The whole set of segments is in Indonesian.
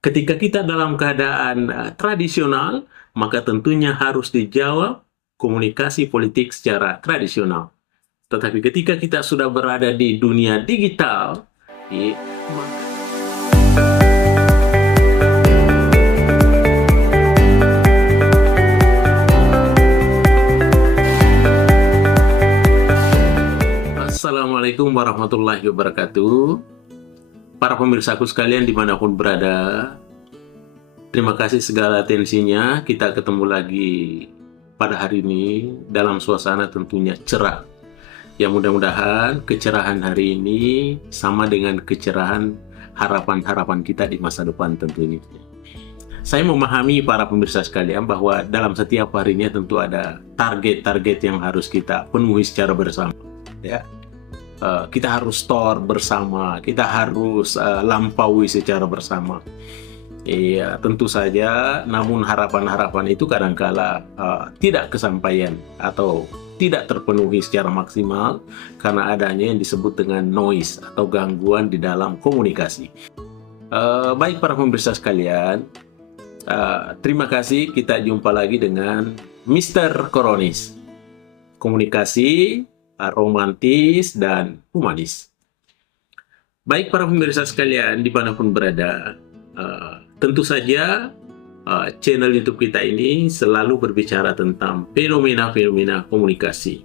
Ketika kita dalam keadaan tradisional, maka tentunya harus dijawab komunikasi politik secara tradisional. Tetapi ketika kita sudah berada di dunia digital, Assalamualaikum warahmatullahi wabarakatuh. Para pemirsaku sekalian dimanapun berada, terima kasih segala atensinya. Kita ketemu lagi pada hari ini dalam suasana tentunya cerah. Yang mudah-mudahan kecerahan hari ini sama dengan kecerahan harapan-harapan kita di masa depan tentunya. Saya memahami para pemirsa sekalian bahwa dalam setiap harinya tentu ada target-target yang harus kita penuhi secara bersama. Ya. Kita harus store bersama, kita harus lampaui secara bersama. Iya, tentu saja, namun harapan-harapan itu kadangkala tidak kesampaian atau tidak terpenuhi secara maksimal karena adanya yang disebut dengan noise atau gangguan di dalam komunikasi. Baik para pemirsa sekalian, terima kasih, kita jumpa lagi dengan Mr. Koronis. Komunikasi romantis dan humanis. Baik para pemirsa sekalian dimanapun berada, tentu saja channel YouTube kita ini selalu berbicara tentang fenomena-fenomena komunikasi.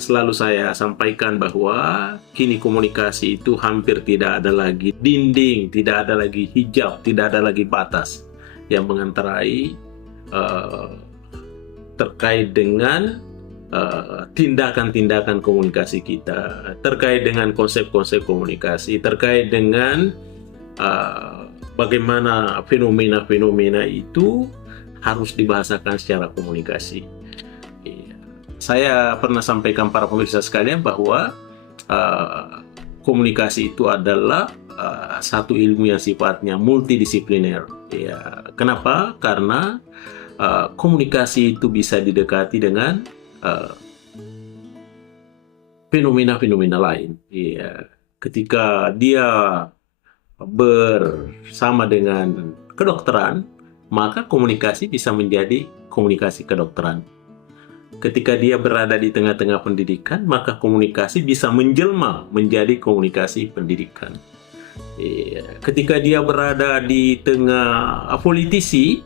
Selalu saya sampaikan bahwa kini komunikasi itu hampir tidak ada lagi dinding, tidak ada lagi hijab, tidak ada lagi batas yang mengantarai terkait dengan tindakan-tindakan komunikasi kita, terkait dengan konsep-konsep komunikasi, terkait dengan bagaimana fenomena-fenomena itu harus dibahasakan secara komunikasi. Saya pernah sampaikan para pemirsa sekalian bahwa komunikasi itu adalah satu ilmu yang sifatnya multidisipliner. Kenapa? Karena komunikasi itu bisa didekati dengan fenomena-fenomena lain. Ketika dia bersama dengan kedokteran, maka komunikasi bisa menjadi komunikasi kedokteran. Ketika dia berada di tengah-tengah pendidikan, maka komunikasi bisa menjelma menjadi komunikasi pendidikan. Ketika dia berada di tengah politisi,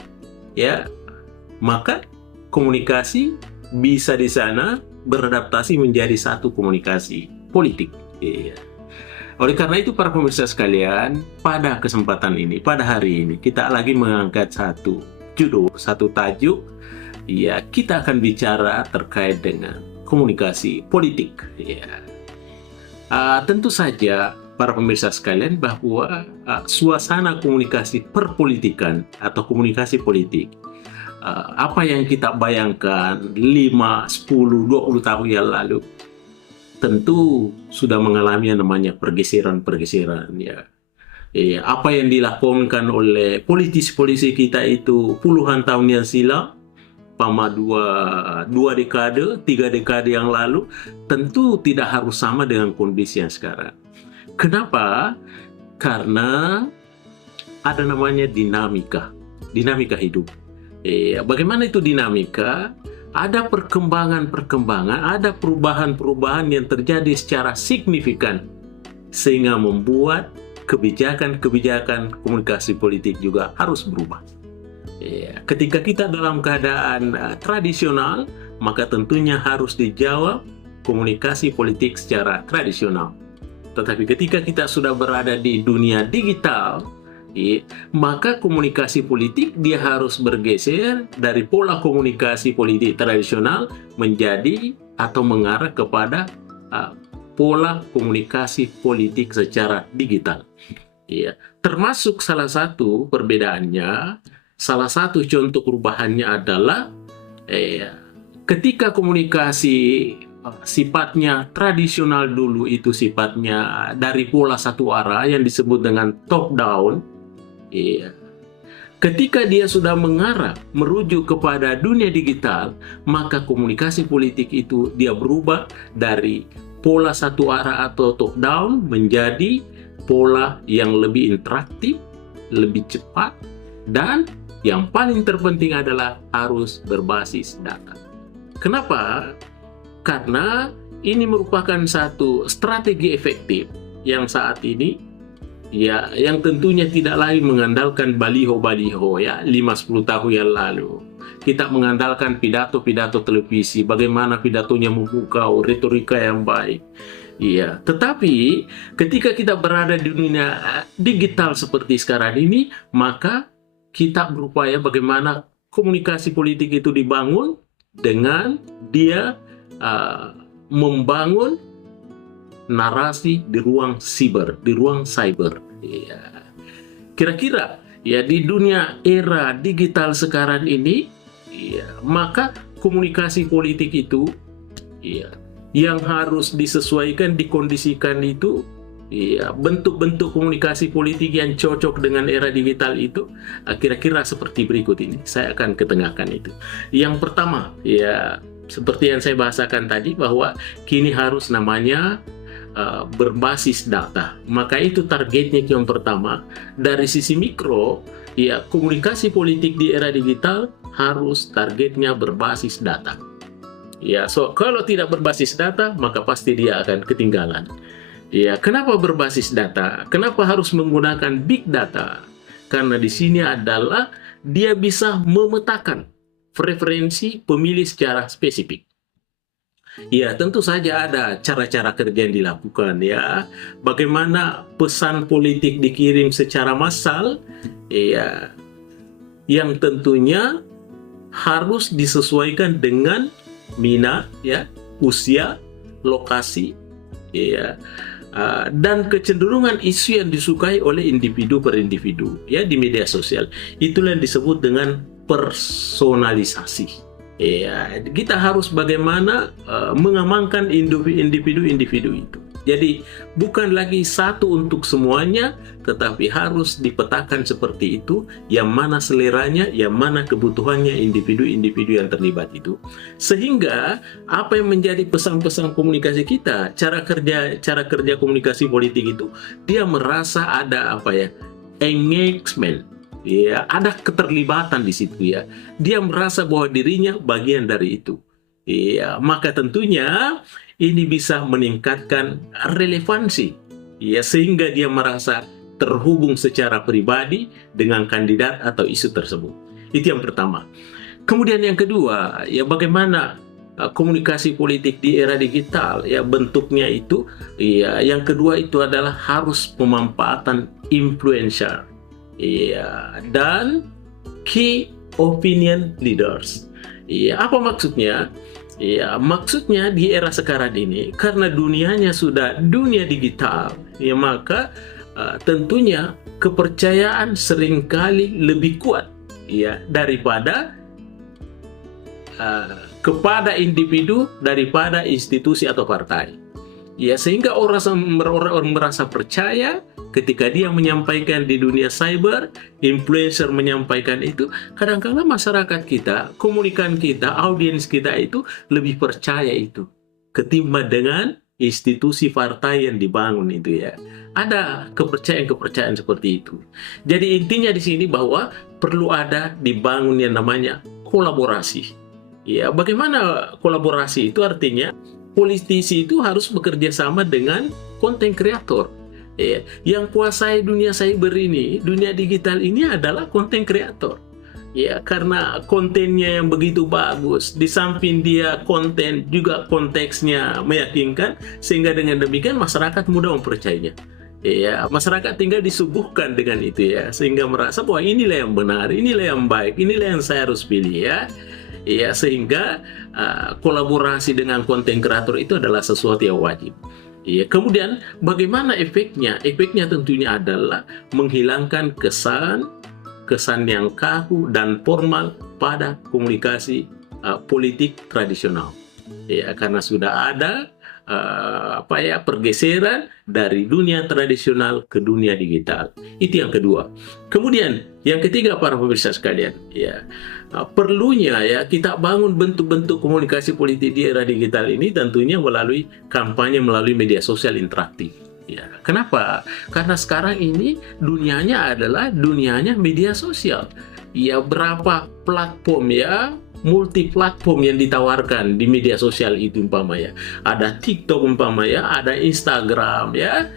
maka komunikasi bisa di sana beradaptasi menjadi satu komunikasi politik. Oleh karena itu para pemirsa sekalian, pada kesempatan ini, pada hari ini, kita lagi mengangkat satu judul, satu tajuk. Kita akan bicara terkait dengan komunikasi politik. Tentu saja para pemirsa sekalian bahwa suasana komunikasi perpolitikan atau komunikasi politik, apa yang kita bayangkan 5, 10, 20 tahun yang lalu tentu sudah mengalami yang namanya pergeseran-pergeseran. Apa yang dilakukan oleh politisi-politisi kita itu puluhan tahun yang silam, dua dekade, 3 dekade yang lalu, tentu tidak harus sama dengan kondisi yang sekarang. Kenapa? Karena ada namanya dinamika hidup. Bagaimana itu dinamika? Ada perkembangan, ada perubahan-perubahan yang terjadi secara signifikan sehingga membuat kebijakan-kebijakan komunikasi politik juga harus berubah. Ketika kita dalam keadaan tradisional, maka tentunya harus dijawab komunikasi politik secara tradisional. Tetapi ketika kita sudah berada di dunia digital, maka komunikasi politik dia harus bergeser dari pola komunikasi politik tradisional menjadi atau mengarah kepada pola komunikasi politik secara digital. Termasuk salah satu perbedaannya, salah satu contoh perubahannya adalah ketika komunikasi sifatnya tradisional dulu itu sifatnya dari pola satu arah yang disebut dengan top down. Ketika dia sudah mengarah merujuk kepada dunia digital, maka komunikasi politik itu dia berubah dari pola satu arah atau top down menjadi pola yang lebih interaktif, lebih cepat, dan yang paling terpenting adalah harus berbasis data. Kenapa? Karena ini merupakan satu strategi efektif yang saat ini ya, yang tentunya tidak lagi mengandalkan baliho-baliho ya 5-10 tahun yang lalu. Kita mengandalkan pidato-pidato televisi, bagaimana pidatonya memukau, retorika yang baik. Iya, tetapi ketika kita berada di dunia digital seperti sekarang ini, maka kita berupaya bagaimana komunikasi politik itu dibangun dengan dia membangun narasi di ruang siber, di ruang cyber. Ya. Kira-kira ya di dunia era digital sekarang ini, ya, maka komunikasi politik itu ya, yang harus disesuaikan, dikondisikan itu, ya, bentuk-bentuk komunikasi politik yang cocok dengan era digital itu kira-kira seperti berikut ini. Saya akan ketengahkan itu. Yang pertama, ya seperti yang saya bahasakan tadi, bahwa kini harus namanya berbasis data. Maka itu targetnya yang pertama. Dari sisi mikro, ya komunikasi politik di era digital harus targetnya berbasis data. Ya, so kalau tidak berbasis data, maka pasti dia akan ketinggalan. Ya, kenapa berbasis data? Kenapa harus menggunakan big data? Karena di sini adalah dia bisa memetakan preferensi pemilih secara spesifik. Ya, tentu saja ada cara-cara kerja yang dilakukan ya. Bagaimana pesan politik dikirim secara massal, ya, yang tentunya harus disesuaikan dengan minat, ya, usia, lokasi, ya, dan kecenderungan isu yang disukai oleh individu per individu ya di media sosial. Itulah yang disebut dengan personalisasi. Ya, kita harus bagaimana mengamankan individu-individu itu. Jadi bukan lagi satu untuk semuanya, tetapi harus dipetakan seperti itu, yang mana seleranya, yang mana kebutuhannya individu-individu yang terlibat itu. Sehingga apa yang menjadi pesan-pesan komunikasi kita, cara kerja komunikasi politik itu, dia merasa ada apa ya, engagement. Ya, ada keterlibatan di situ ya. Dia merasa bahwa dirinya bagian dari itu. Ya, maka tentunya ini bisa meningkatkan relevansi. Ya, sehingga dia merasa terhubung secara pribadi dengan kandidat atau isu tersebut. Itu yang pertama. Kemudian yang kedua, ya bagaimana komunikasi politik di era digital ya bentuknya itu. Ya, yang kedua itu adalah harus pemanfaatan influencer. Ya, dan key opinion leaders. Ya, apa maksudnya? Ya, maksudnya di era sekarang ini, karena dunianya sudah dunia digital, ya maka tentunya kepercayaan seringkali lebih kuat ya daripada kepada individu daripada institusi atau partai. Ya, sehingga orang merasa percaya ketika dia menyampaikan di dunia cyber, influencer menyampaikan itu, kadang-kadang masyarakat kita, komunikan kita, audiens kita itu lebih percaya itu ketimbang dengan institusi partai yang dibangun itu ya. Ada kepercayaan-kepercayaan seperti itu. Jadi intinya di sini bahwa perlu ada dibangun yang namanya kolaborasi. Ya, bagaimana kolaborasi itu artinya politisi itu harus bekerja sama dengan konten kreator. Ya, yang kuasai dunia cyber ini, dunia digital ini adalah konten kreator. Ya, karena kontennya yang begitu bagus, di samping dia konten juga konteksnya meyakinkan, sehingga dengan demikian masyarakat mudah mempercayainya. Ya, masyarakat tinggal disuguhkan dengan itu ya, sehingga merasa bahwa inilah yang benar, inilah yang baik, inilah yang saya harus pilih ya. Ya, sehingga kolaborasi dengan konten kreator itu adalah sesuatu yang wajib. Ya, kemudian bagaimana efeknya? Efeknya tentunya adalah menghilangkan kesan yang kaku dan formal pada komunikasi politik tradisional. Ya, karena sudah ada pergeseran dari dunia tradisional ke dunia digital. Itu yang kedua. Kemudian yang ketiga, para pemirsa sekalian, ya perlunya ya kita bangun bentuk-bentuk komunikasi politik di era digital ini tentunya melalui kampanye melalui media sosial interaktif. Ya, kenapa? Karena sekarang ini dunianya adalah dunianya media sosial. Ya, berapa platform ya, multi platform yang ditawarkan di media sosial itu umpama ya. Ada TikTok umpama ya, ada Instagram ya,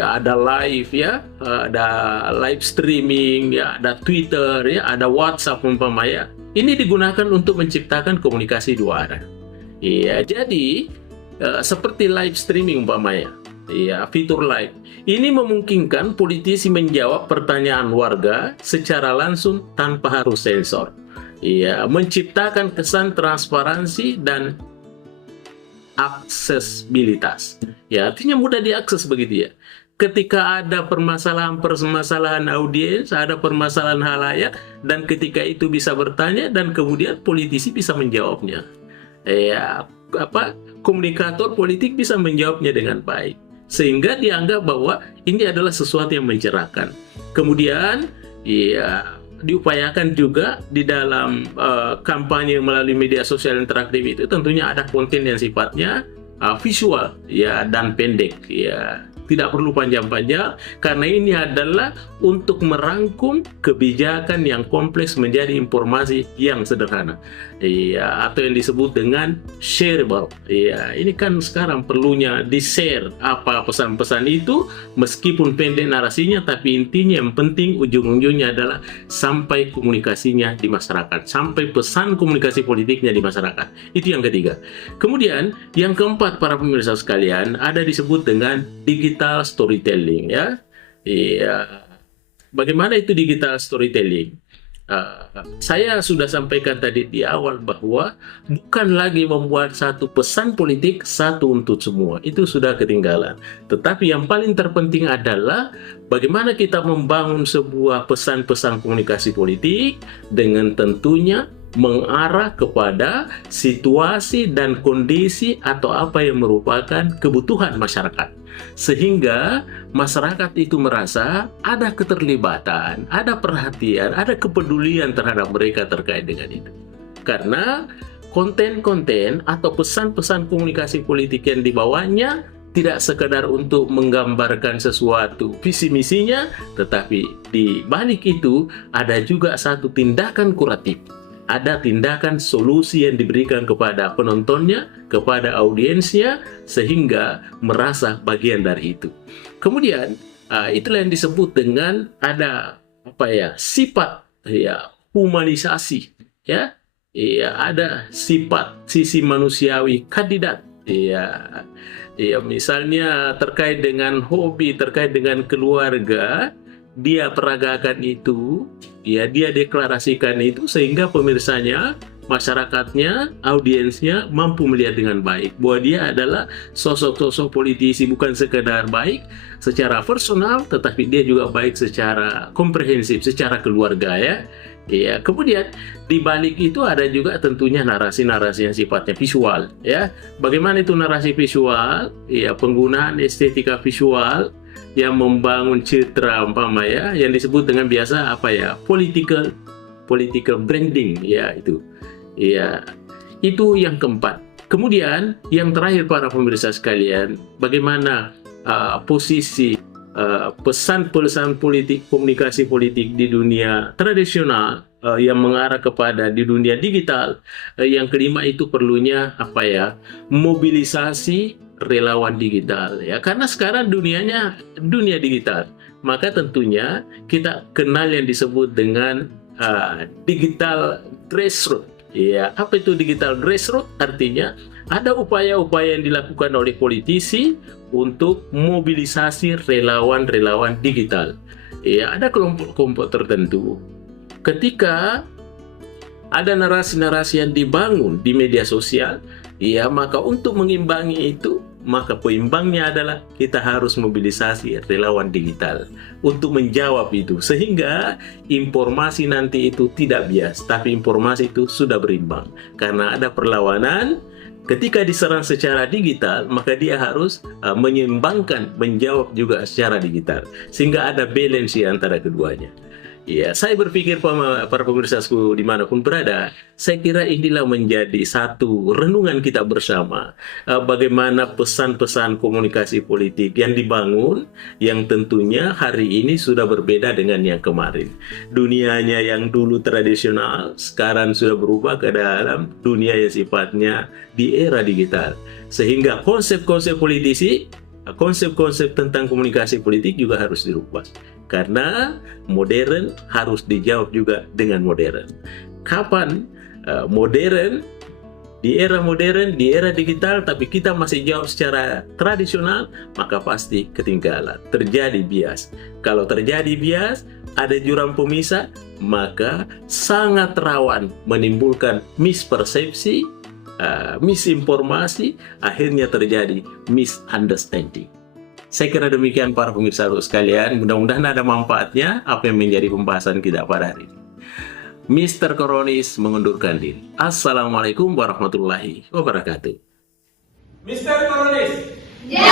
ada live ya, ada live streaming ya, ada Twitter ya, ada WhatsApp umpama ya. Ini digunakan untuk menciptakan komunikasi dua arah. Iya, jadi seperti live streaming umpama ya. Iya, fitur live. Ini memungkinkan politisi menjawab pertanyaan warga secara langsung tanpa harus sensor. Iya, menciptakan kesan transparansi dan aksesibilitas. Ya, artinya mudah diakses begitu ya. Ketika ada permasalahan-permasalahan audiens, ada permasalahan halayak, dan ketika itu bisa bertanya dan kemudian politisi bisa menjawabnya. Ya, komunikator politik bisa menjawabnya dengan baik, sehingga dianggap bahwa ini adalah sesuatu yang mencerahkan. Kemudian ya, diupayakan juga di dalam kampanye melalui media sosial interaktif itu tentunya ada konten yang sifatnya visual ya dan pendek ya. Tidak perlu panjang-panjang, karena ini adalah untuk merangkum kebijakan yang kompleks menjadi informasi yang sederhana. Ya, atau yang disebut dengan shareable. Ya, ini kan sekarang perlunya di-share apa pesan-pesan itu, meskipun pendek narasinya, tapi intinya yang penting ujung-ujungnya adalah sampai komunikasinya di masyarakat, sampai pesan komunikasi politiknya di masyarakat. Itu yang ketiga. Kemudian yang keempat, para pemirsa sekalian, ada disebut dengan digital storytelling ya. Iya. Bagaimana itu digital storytelling? Saya sudah sampaikan tadi di awal bahwa bukan lagi membuat satu pesan politik satu untuk semua, itu sudah ketinggalan. Tetapi yang paling terpenting adalah bagaimana kita membangun sebuah pesan-pesan komunikasi politik dengan tentunya mengarah kepada situasi dan kondisi atau apa yang merupakan kebutuhan masyarakat, sehingga masyarakat itu merasa ada keterlibatan, ada perhatian, ada kepedulian terhadap mereka terkait dengan itu. Karena konten-konten atau pesan-pesan komunikasi politik yang dibawanya tidak sekedar untuk menggambarkan sesuatu visi misinya, tetapi di balik itu ada juga satu tindakan kuratif. Ada tindakan solusi yang diberikan kepada penontonnya, kepada audiensnya, sehingga merasa bagian dari itu. Kemudian itulah yang disebut dengan ada sifat ya humanisasi ya. Ya, ada sifat sisi manusiawi kandidat ya. Ya, misalnya terkait dengan hobi, terkait dengan keluarga, dia peragakan itu, ya dia deklarasikan itu sehingga pemirsanya, masyarakatnya, audiensnya mampu melihat dengan baik bahwa dia adalah sosok-sosok politisi bukan sekedar baik secara personal, tetapi dia juga baik secara komprehensif, secara keluarga ya. Ya, kemudian di balik itu ada juga tentunya narasi-narasi yang sifatnya visual ya. Bagaimana itu narasi visual? Ya, penggunaan estetika visual yang membangun citra umpama ya, yang disebut dengan biasa political branding ya, itu ya, itu yang keempat. Kemudian yang terakhir, para pemirsa sekalian, bagaimana posisi pesan-pesan politik, komunikasi politik di dunia tradisional yang mengarah kepada di dunia digital. Yang kelima itu perlunya mobilisasi relawan digital ya, karena sekarang dunia digital, maka tentunya kita kenal yang disebut dengan digital grassroots ya. Apa itu digital grassroots? Artinya ada upaya-upaya yang dilakukan oleh politisi untuk mobilisasi relawan-relawan digital ya. Ada kelompok-kelompok tertentu, ketika ada narasi-narasi yang dibangun di media sosial ya, maka untuk mengimbangi itu, maka peimbangnya adalah kita harus mobilisasi relawan digital untuk menjawab itu, sehingga informasi nanti itu tidak bias, tapi informasi itu sudah berimbang. Karena ada perlawanan, ketika diserang secara digital, maka dia harus menyeimbangkan, menjawab juga secara digital, sehingga ada balance antara keduanya. Ya, saya berpikir para pemirsaku dimanapun berada, saya kira inilah menjadi satu renungan kita bersama. Bagaimana pesan-pesan komunikasi politik yang dibangun, yang tentunya hari ini sudah berbeda dengan yang kemarin. Dunianya yang dulu tradisional, sekarang sudah berubah ke dalam dunia yang sifatnya di era digital. Sehingga konsep-konsep politisi, konsep-konsep tentang komunikasi politik juga harus dirubah. Karena modern harus dijawab juga dengan modern. Kapan modern, di era digital, tapi kita masih jawab secara tradisional, maka pasti ketinggalan. Terjadi bias. Kalau terjadi bias, ada jurang pemisah, maka sangat rawan menimbulkan mispersepsi, misinformasi, akhirnya terjadi misunderstanding. Saya kira demikian para pemirsa sekalian, mudah-mudahan ada manfaatnya apa yang menjadi pembahasan kita pada hari ini. Mr. Koronis mengundurkan diri. Assalamualaikum warahmatullahi wabarakatuh. Mr. Koronis. Ya.